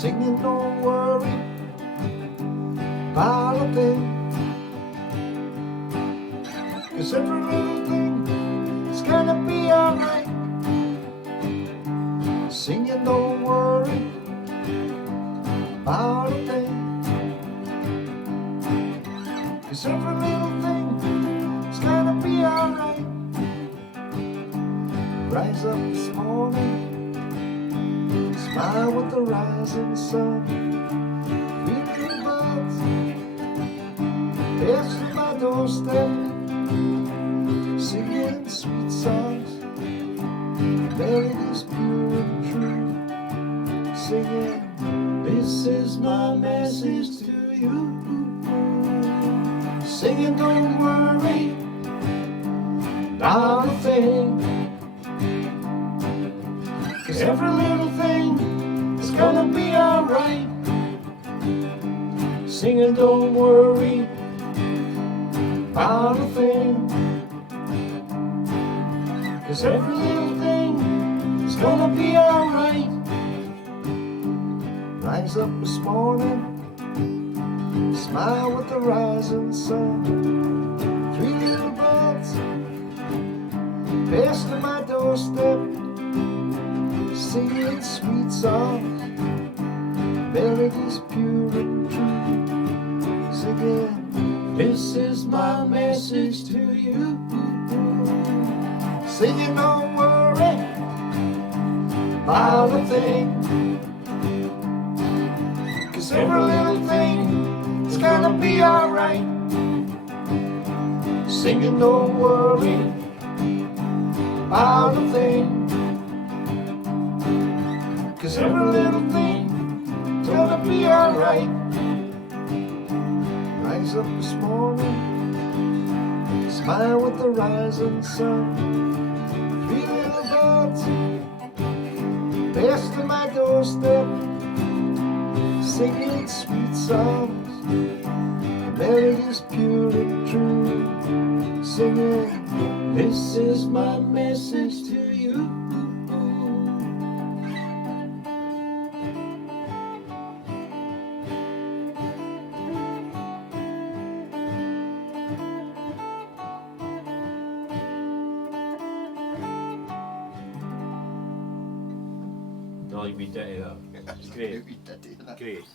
singing, don't worry about a thing, 'cause every little thing is gonna be alright. Singing, don't worry about a thing, 'cause every little thing is gonna be alright. Rise up this morning, smile with the rising sun. Three little birds pass through my doorstep, singing sweet songs, melodies pure and true. Singing, this is my message to you. Singing, don't worry about a thing, 'cause every little thing is gonna be alright. Singing, don't worry about a thing, 'cause every little thing is gonna be alright. Rise up this morning, smile with the rising sun. Three little birds pass to my doorstep, singing sweet songs, melodies pure and true. Singing, this is my message to you. Singing, don't worry about a thing, 'cause every little thing is gonna be alright. Singing, don't worry about a thing, 'cause every little thing is gonna be alright. Rise up this morning, smile with the rising sun. Three little birds pass to my doorstep, singing sweet songs, melodies pure and true. Singing, this is my message to you. No, you've been ditty though. It's great. Wee ditty, innit? Great.